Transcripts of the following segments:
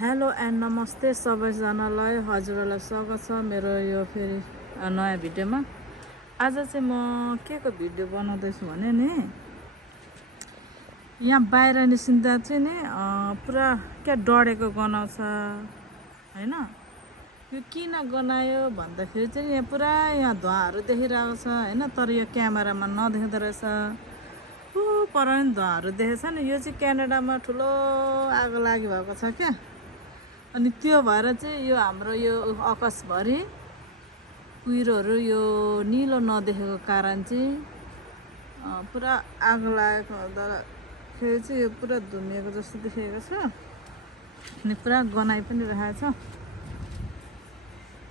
Hello and नमस्ते सबैजनालाई हजुरहरूलाई स्वागत छ मेरो यो फेरि नयाँ भिडियोमा। आज चाहिँ म के को भिडियो बनाउँदैछु भने नि यहाँ बाहिर निस्किँदा चाहिँ नि पुरा क्या डढेको गनाउँछ हैन। यो किन गनायो भन्दाखेरि चाहिँ यहाँ पुरा यहाँ धुवाहरू देखिरहेको छ हैन, तर यो क्यामेरामा नदेख्दो रहेछ। पर नि धुवाहरू देखेछ नि। यो चाहिँ क्यानाडामा ठुलो आगो लागि भएको छ क्या। अनि त्यो भएर चाहिँ यो हाम्रो यो आकाशभरि कुहिरोहरू यो निलो नदेखेको कारण चाहिँ पुरा आगो लागेको हुँदाखेरि चाहिँ यो पुरा धुमिएको जस्तो देखिएको छ। अनि पुरा गनाइ पनि रहेछ,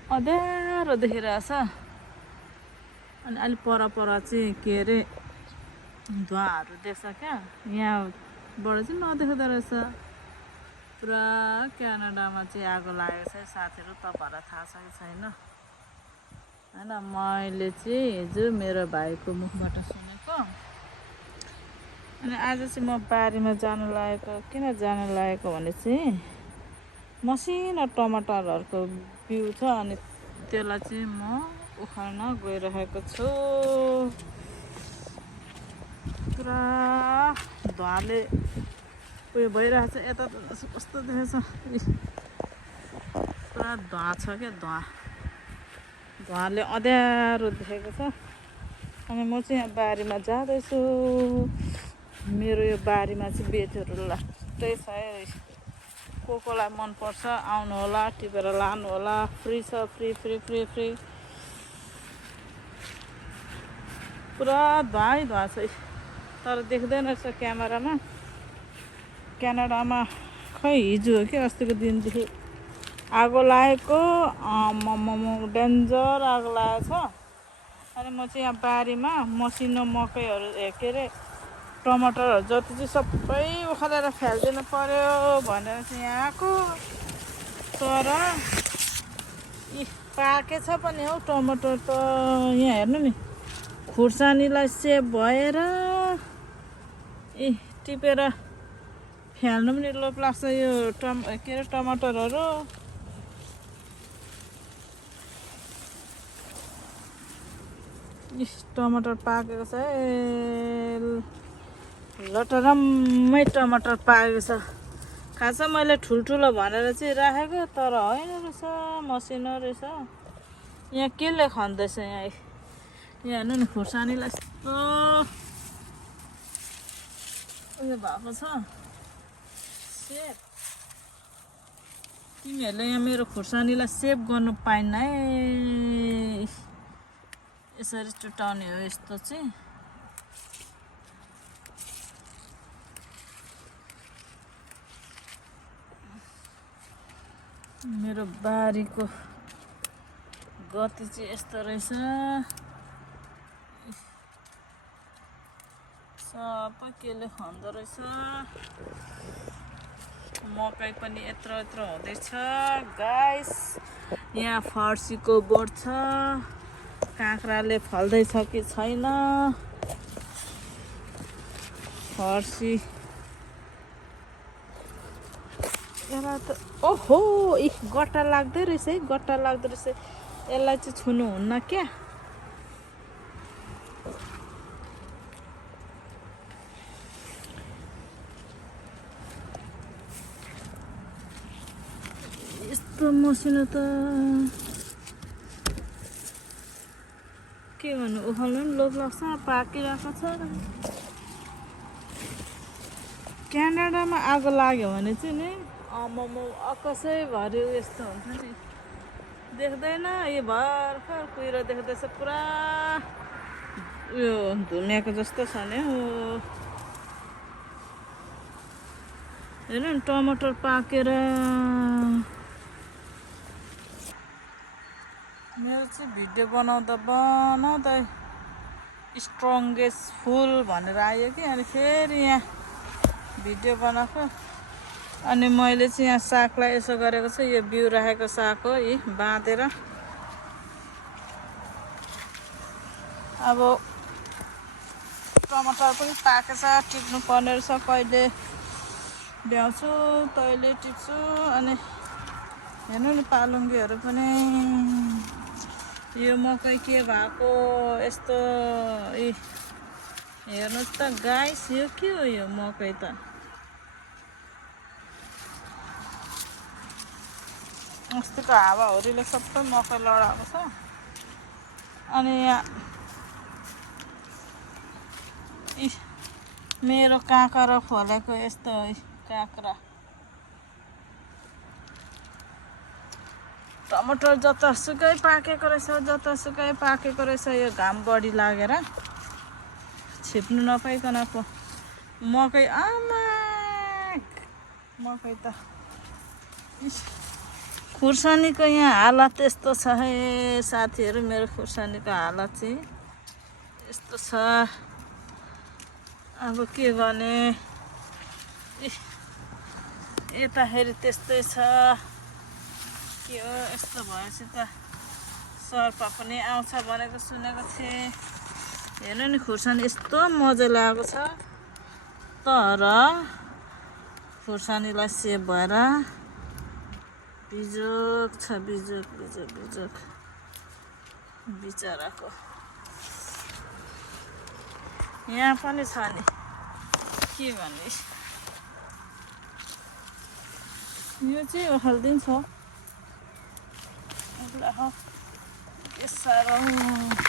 अँध्यारो देखिरहेछ। अनि अलि पर चाहिँ के अरे धुवाहरू देख्छ क्या, यहाँबाट चाहिँ नदेख्दो रहेछ। पुरा क्यानाडामा चाहिँ आगो लागेको छ साथीहरू, तपाईँहरूलाई थाहा छ कि छैन हैन। मैले चाहिँ हिजो मेरो भाइको मुखबाट सुनेको। अनि आज चाहिँ म बारीमा जानु लागेको। किन जानु लागेको भने चाहिँ मसिनो टमाटरहरूको बिउ छ, अनि त्यसलाई चाहिँ म उखाल्न गइरहेको छु। पुरा धुवाले उयो भइरहेछ। यता कस्तो देखेछ, पुरा धुवा छ क्या। धुवाले अँध्यारो देखेको छ। अनि म चाहिँ यहाँ बारीमा जाँदैछु। मेरो यो बारीमा चाहिँ बेचहरू लास्टै छ है। कोलाई मनपर्छ आउनु होला, टिपेर लानु होला। फ्री छ, फ्री फ्री फ्री फ्री। पुरा धुवा छ, तर देख्दैन रहेछ क्यामेरामा। क्यानाडामा खै हिजो हो कि अस्तिको दिनदेखि आगो लागेको। डेन्जर आगो लागेको छ। अनि म चाहिँ यहाँ बारीमा मसिनो मकैहरू के अरे टमाटरहरू जति चाहिँ सबै उखालेर फ्यालिदिनु पर्यो भनेर चाहिँ यहाँ आएको। तर पाकेछ पनि हौ टमाटर त। यहाँ हेर्नु नि, खुर्सानीलाई सेप भएर टिपेर फ्याल्नु पनि लोभ लाग्छ यो के अरे टमाटरहरू। टमाटर पाकेको छ है, लटरम्मै टमाटर पाकेको छ। खास मैले ठुल्ठुलो भनेर चाहिँ राखेको, तर होइन रहेछ, मसिनो रहेछ। यहाँ केले खन्दैछ यहाँ हेर्नु नि, खुर्सानीलाई यस्तो उयो भएको छ सेप। तिमीहरूले यहाँ मेरो खुर्सानीलाई सेभ गर्नु पाइन्न है। यसरी चुटाउने हो यस्तो चाहिँ। मेरो बारीको गति चाहिँ यस्तो रहेछ। सबै केले खन्दो रहेछ। मकै पनि यत्रो हुँदैछ गाइस। यहाँ फर्सीको बोट छ, काँक्राले फल्दैछ कि छैन। फर्सी यसलाई त ओहो गट्टा लाग्दै रहेछ है, गट्टा लाग्दो रहेछ। यसलाई चाहिँ छुनु हुन्न क्या। यस्तो मसिनो त के गर्नु, उखाल्नु पनि लोभ लाग्छ। पाकिरहेको छ। क्यानाडामा आगो लाग्यो भने चाहिँ नि आकाशैभरि यस्तो हुन्छ नि, देख्दैन। यो भर्खर कुहिरो देख्दैछ, पुरा उयो धुमिएको जस्तो छ नि। हेर्नु नि टमाटर पाकेर। मेरो चाहिँ भिडियो बनाउँदा स्ट्रङ्गेस्ट फुल भनेर आयो कि। अनि फेरि यहाँ भिडियो बनाएको। अनि मैले चाहिँ यहाँ सागलाई यसो गरेको छु। यो बिउ राखेको साग हो, बाँधेर। अब टमाटर पनि पाकेछ, टिप्नु पर्ने रहेछ कहिले। भ्याउँछु तैले टिप्छु अनि हेर्नु नि पालुङ्गेहरू पनि यो मकै के भएको यस्तो हेर्नुहोस् त गाइस यो के हो यो मकै त अस्तिको हावाहुरीले सबै मकै लडाएको छ अनि यहाँ मेरो काँक्रा फलेको यस्तो काँक्रा टमाटर जतासुकै पाकेको रहेछ यो घाम बढी लागेर छिप्नु नपाइकन पो मकै आमा मकै त खुर्सानीको यहाँ हालत यस्तो छ है साथीहरू मेरो खुर्सानीको हालत चाहिँ यस्तो छ अब के गर्ने यताखेरि त्यस्तै छ के हो यस्तो भएपछि त सर्पा पनि आउँछ भनेको सुनेको थिएँ हेर्नु नि खुर्सानी यस्तो मजा लागेको छ तर खुर्सानीलाई सेभ भएर बिजोक छ बिजोक बिचराको यहाँ पनि छ नि के भन्ने यो चाहिँ ओखाल्दिन्छ साह्रो